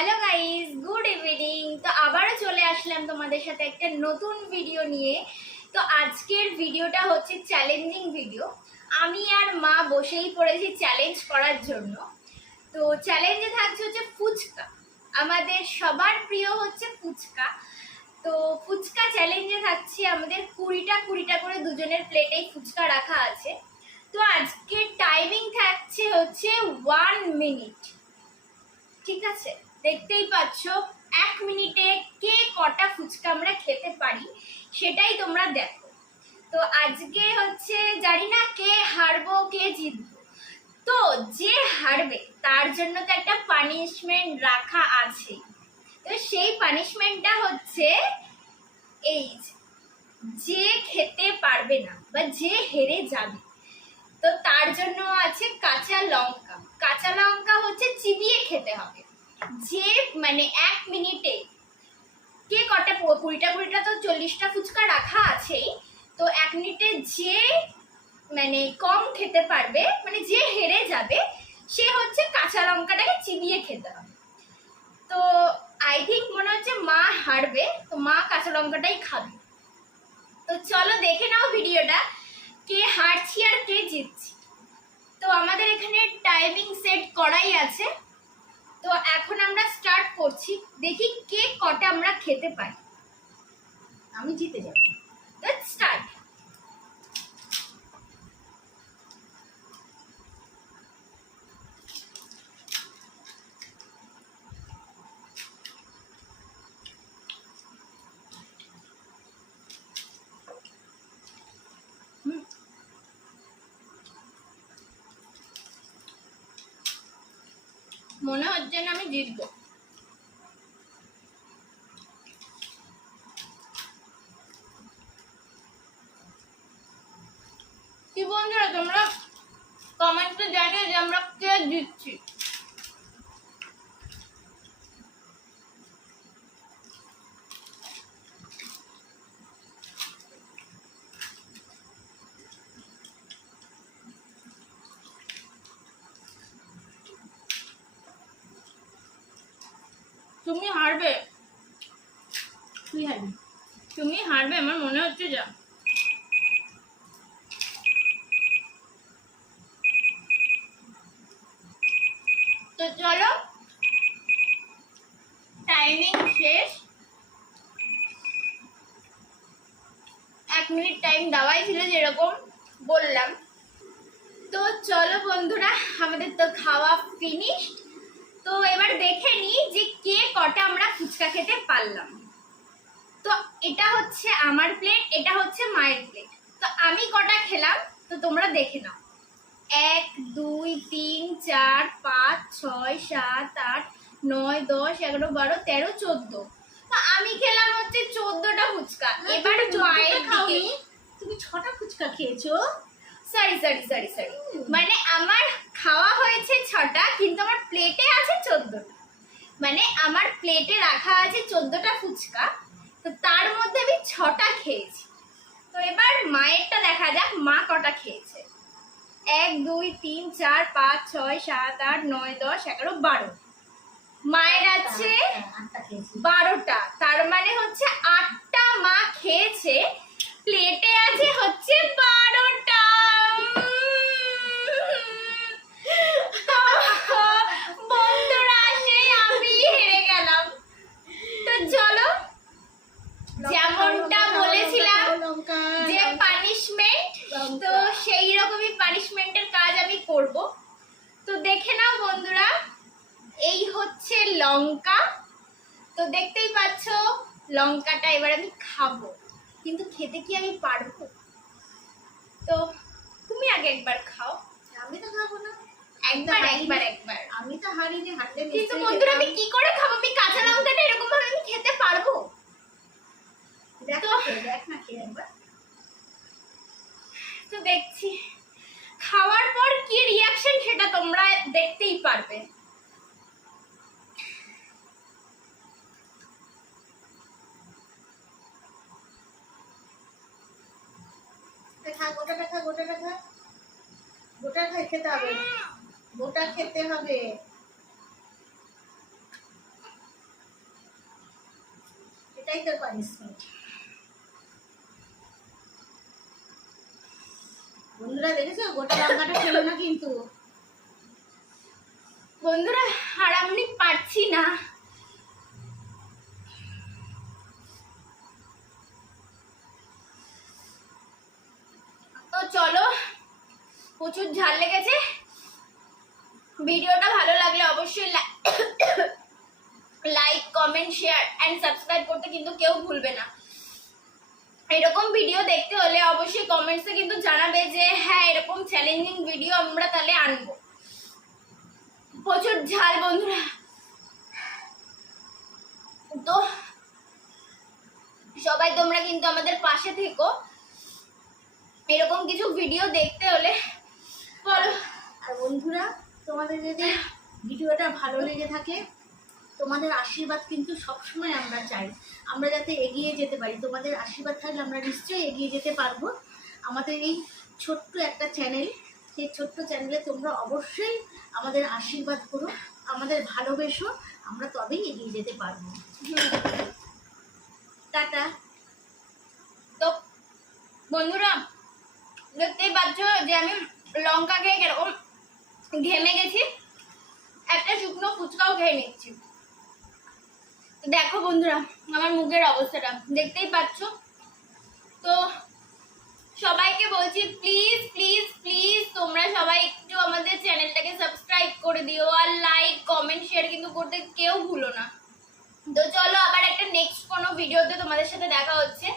Hello guys, good evening. তো আবারও চলে আসলাম তোমাদের সাথে একটা নতুন ভিডিও নিয়ে। তো আজকের ভিডিওটা হচ্ছে চ্যালেঞ্জিং ভিডিও। আমি আর মা বসেই পড়েছি চ্যালেঞ্জ করার জন্য। তো চ্যালেঞ্জে থাকছে হচ্ছে ফুচকা। আমাদের সবার প্রিয় হচ্ছে ফুচকা। তো ফুচকা চ্যালেঞ্জে থাকছে আমাদের কুড়িটা করে দুজনের প্লেটেই ফুচকা রাখা আছে। তো আজকের টাইমিং থাকছে হচ্ছে 1 মিনিট। ঠিক আছে, দেখতেই পাচ্ছ 1 মিনিটে কে কটা ফুচকা আমরা খেতে পারি সেটাই তোমরা দেখো। তো আজকে হচ্ছে জানি না কে হারবো কে জিতবো। তো যে হারবে তার জন্য তো একটা পানিশমেন্ট রাখা আছে। তো সেই পানিশমেন্টটা হচ্ছে এই যে খেতে পারবে না বা যে হেরে যাবে, তো তার জন্য আছে কাঁচা লঙ্কা। কাঁচা লঙ্কা হচ্ছে চিবিয়ে খেতে হবে। যে মানে 1 মিনিটে কে কটা কুড়িটা তো 40টা ফুচকা রাখা আছেই। তো 1 মিনিটে যে মানে কম খেতে পারবে, মানে যে হেরে যাবে, সে হচ্ছে কাঁচা লঙ্কাটাকে চিবিয়ে খেতে হবে। তো আই থিঙ্ক মনে হচ্ছে মা হারবে, তো মা কাঁচা লঙ্কাটাই খাবে। তো চলো দেখে নাও ভিডিওটা, কে হারছি আর কে জিতছি। তো আমাদের এখানে টাইমিং সেট করাই আছে। তো এখন আমরা স্টার্ট করছি, দেখি কে কটা আমরা খেতে পারি। আমি জিতে যাব। Let's start. মনে হচ্ছে না আমি জিতবো। কি বন্ধুরা, তোমরা কমেন্টে জানিয়ে যে আমরা কে জিতছি। তুমি হারবে, তুই হারবি। তুমি হারবে আমার মনে হচ্ছে। যা তো চলো, টাইমিং শেষ। 1 মিনিট টাইম দেওয়াই ছিল যেরকম বললাম। তো চলো বন্ধুরা, আমাদের তো খাওয়া ফিনিশ। তো এবার দেখে নিই যে কে কটা আমরা ফুচকা খেতে পারলাম। তো এটা হচ্ছে আমার প্লেট, এটা হচ্ছে মায়ের প্লেট। তো আমি কটা খেলাম তো তোমরা দেখে নাও। 1 2 3 4 5 6 7 8 9 10 11 12 13 14। তো আমি খেলাম হচ্ছে 14টা ফুচকা। এবার মায়ের দিকে। তুমি 6টা ফুচকা খেয়েছো। সরি, মানে আমার খাওয়া হয়েছে 6টা, কিন্তু আমার প্লেটে আছে 14টা। মানে আমার প্লেটে রাখা আছে 14টা ফুচকা, তো তার মধ্যে আমি 6টা খেয়েছি। তো এবার মায়েরটা দেখা যাক মা কটা খেয়েছে। 1 2 3 4 5 6 7 8 9 10 11 12। মায়ের আছে 12টা, তার মানে হচ্ছে 8টা মা খেয়েছে। প্লেটে আছে হচ্ছে 12টা। বন্ধুরা, সেই আমি হেরে গেলাম। তো চলো, যেমনটা বলেছিলাম যে পানিশমেন্ট, তো সেই রকমই পানিশমেন্টের কাজ আমি করব। তো দেখে নাও বন্ধুরা, এই হচ্ছে লঙ্কা। তো দেখতেই পাচ্ছ লঙ্কাটা এবার আমি খাবো, কিন্তু খেতে কি আমি পারবো? তো তুমি আগে একবার খাও। আমি তো খাবো না। একবার। আমি তো হারিনি, হারলে কিন্তু বন্ধুরা আমি কি করে খাবো? আমি কাঁচা লঙ্কাটা এরকম ভাবে আমি খেতে পারবো? দেখ না খেয়ে একবার। তো দেখছি খাওয়ার পর কি রিয়াকশন সেটা তোমরা দেখতেই পারবে। গোটা খেতে হবে। গোটা খেতে হবে। এটাই তোর পানিশমেন্ট। বন্ধুরা দেখেছো, গোটা লঙ্কাটা খেলো না কিন্তু। বন্ধুরা আর আমি পারছি না। তো চলো, প্রচুর ঝাল লেগেছে। ভিডিওটা ভালো লাগলে অবশ্যই like, comment, share and subscribe করতে কিন্তু কেউ ভুলবে না। এরকম ভিডিও দেখতে হলে অবশ্যই কমেন্টসে কিন্তু জানাবে যে হ্যাঁ এরকম চ্যালেঞ্জিং ভিডিও আমরা তাহলে আনবো। প্রচুর ঝাল বন্ধুরা। তো সবাই তোমরা কিন্তু আমাদের পাশে থেকো এরকম কিছু ভিডিও দেখতে হলে। বলো। আর বন্ধুরা, তোমাদের যদি ভিডিওটা ভালো লেগে থাকে, তোমাদের আশীর্বাদ কিন্তু সবসময় আমরা চাই, আমরা যাতে এগিয়ে যেতে পারি। তোমাদের আশীর্বাদ থাকলে আমরা নিশ্চয়ই এগিয়ে যেতে পারবো। আমাদের এই ছোট্ট একটা চ্যানেল, সেই ছোট্ট চ্যানেলে তোমরা অবশ্যই আমাদের আশীর্বাদ করো, আমাদের ভালোবেসো, আমরা তবেই এগিয়ে যেতে পারবো। টাটা। তো বন্ধুরা দেখতেই পাচ্ছ যে আমি লঙ্কা খেয়ে কিরকম ঘেমে গেছি, একটা শুকনো ফুচকাও খেয়ে নিচ্ছি। দেখো বন্ধুরা আমার মুখের অবস্থাটা দেখতেই পাচ্ছ। তো সবাইকে বলছি প্লিজ প্লিজ প্লিজ তোমরা সবাই একটু আমাদের চ্যানেলটাকে সাবস্ক্রাইব করে দিও, আর লাইক, কমেন্ট, শেয়ার কিন্তু করতে কেউ ভুলো না। তো চলো আবার একটা নেক্সট কোনো ভিডিওতে তোমাদের সাথে দেখা হচ্ছে।